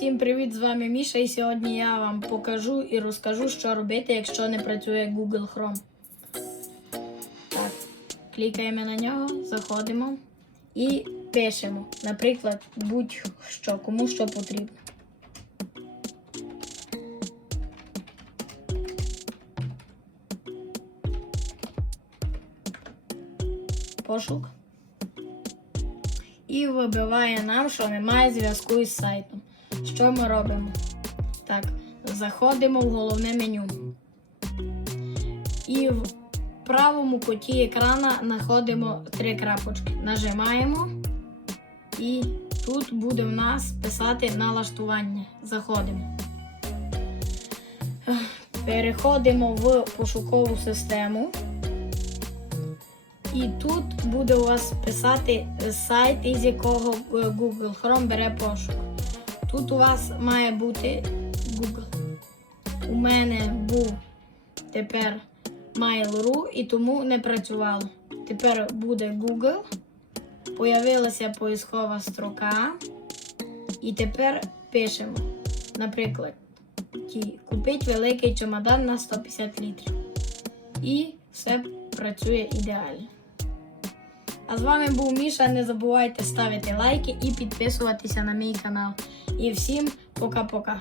Всім привіт! З вами Міша, і сьогодні я вам покажу і розкажу, що робити, якщо не працює Google Chrome. Так, клікаємо на нього, заходимо і пишемо. Наприклад, будь-що, кому що потрібно. Пошук. І вибиває нам, що немає зв'язку із сайтом. Що ми робимо? Так, заходимо в головне меню. І в правому куті екрана знаходимо три крапочки. Нажимаємо. І тут буде в нас писати налаштування. Заходимо. Переходимо в пошукову систему. І тут буде у вас писати сайт, із якого е, Google Chrome бере пошук. Тут у вас має бути Google. У мене був тепер Mail.ru і тому не працювало. Тепер буде Google. Появилася поіскова строка. І тепер пишемо, наприклад, купить великий чемодан на 150 літрів. І все працює ідеально. А з вами був Міша. Не забувайте ставити лайки і підписуватися на мій канал. І всім пока-пока.